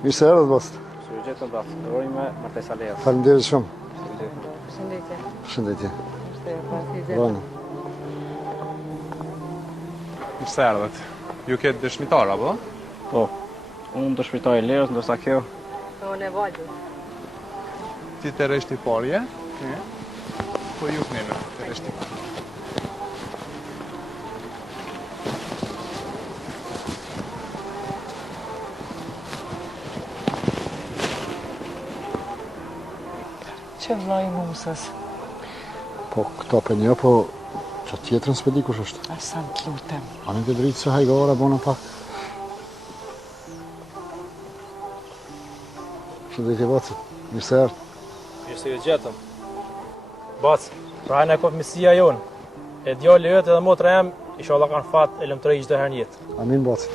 Mirë se erdhët, bast. Shërëgjetën bast, roj me Martesa Lejas. Faleminderit shumë. Përshëndetje. Shëndetje. Vani. Mirë se erdhët. Ju ketë dëshmitar, apo? Po, unë dëshmitoj Lejas, ndërsa kjo... Unë e vajdu. Ti të reshti parje? Po ju kënime, të reshti. Që vllai Musës? Po, këto për një, po që tjetërën s'pe di kush është. A sa më lutem. Anë të dritë se hajgora, bona pak. Shëndetje, bacët. Mirë se erdhët. Mirë se ju gjetëm. Bac, prajnë e komisia jonë. E djallë e jëtë edhe motra jem, inshallah kanë fat e lëmtërej çdo herë në jetë. Amin, bacët.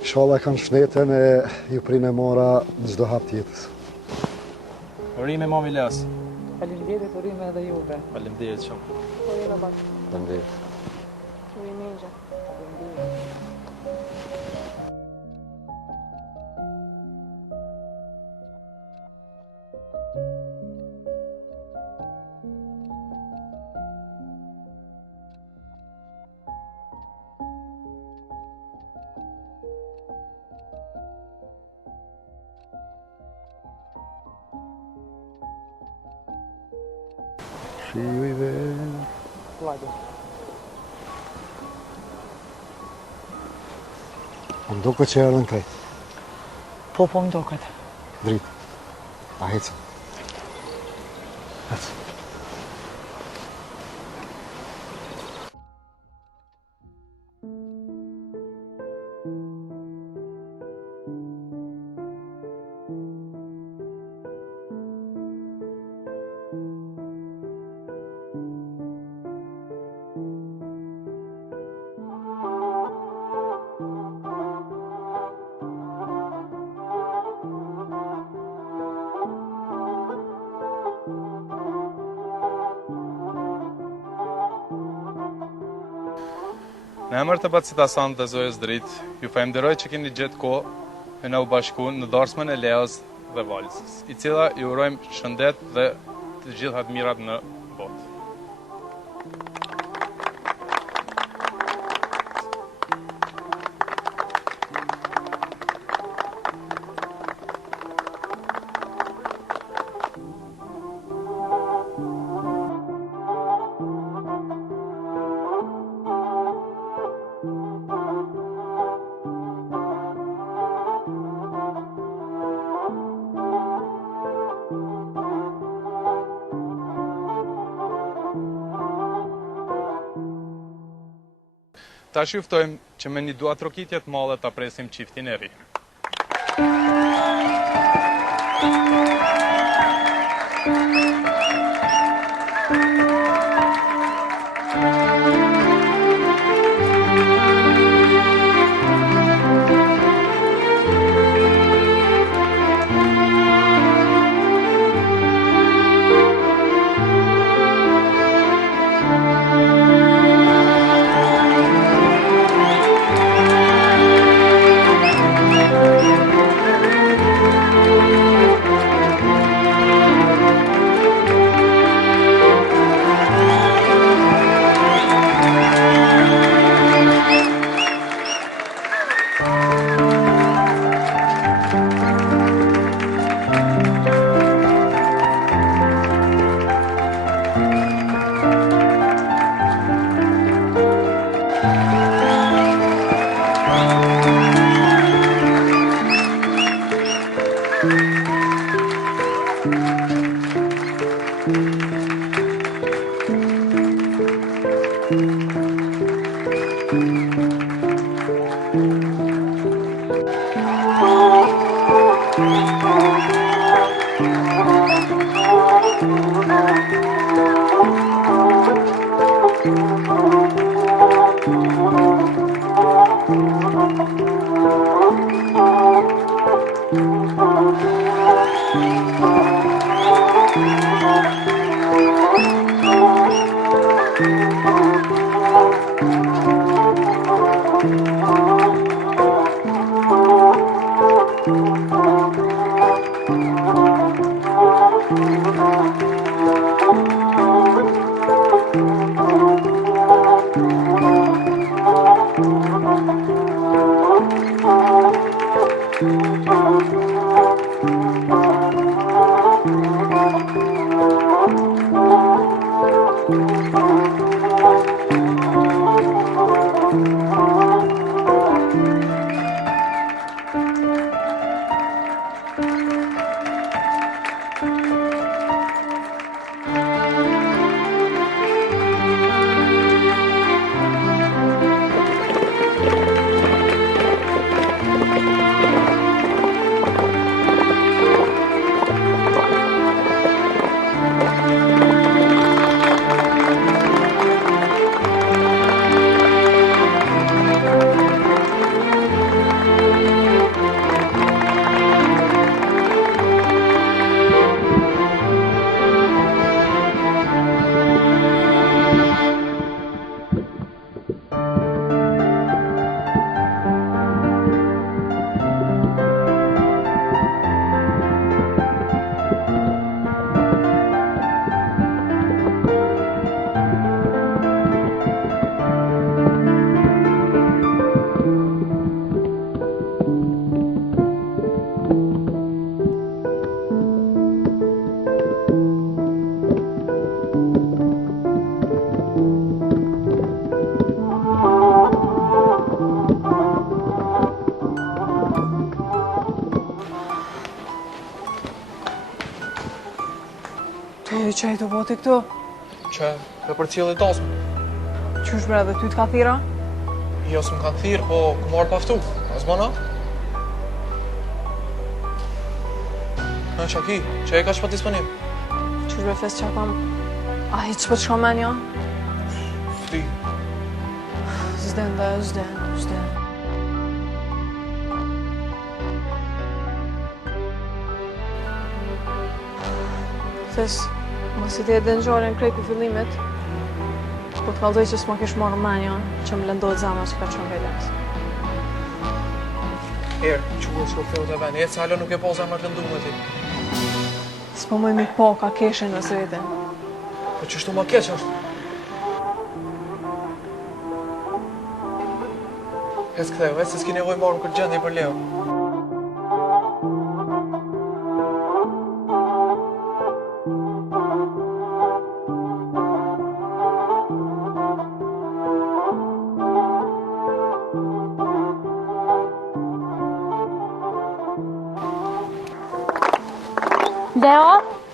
Inshallah kanë shëndetën e ju prinë e mora në çdo hap tjetës. Urime mami Leas. Faleminderit, urime edhe juve. Faleminderit shumë. Urime bak. Faleminderit. Urime Ingja. Shijujve. Vajdu. Më ndoket që erdhën krejt. Po më doket. Dritë. A hecëm. Hecëm. Në emër të Bacit Hasan dhe Zojës Dritë, ju falenderoj që keni gjetë kohë e na u bashkuar në darsmën e Lejas dhe Valsës, i cila ju urojmë shëndet dhe të gjitha të mirat në botë. Ta shiftojmë që me një dua trokitje të madhe ta presim çiftin e ri. Që e të boti këtu? Që e për cilë i tasmë. Qysh bre dhe ty t'ka thira? Jo s'm kanë thirë, po ku marrë paftu. A zmana? Shaki, që e ka që pa disponim? Qysh bre fes që kam? A hi që po të shka men jo? Fri. Zden dhe, zden. Fes, mos i ti e dëngjarën krejt për fillimet, po të kaldoj që s'ma kish marrë menja që më lëndohet zama që ka qënë velet. Erë, që u shkoftehu të veni, e calo nuk e po zemër të ndu me ti. S'po mëj mi po ka keshen në sretin. Po që shtu ma keq është? Hes këtheu, se s'ki nevoj marrë në këtë gjendje për leo. Leo?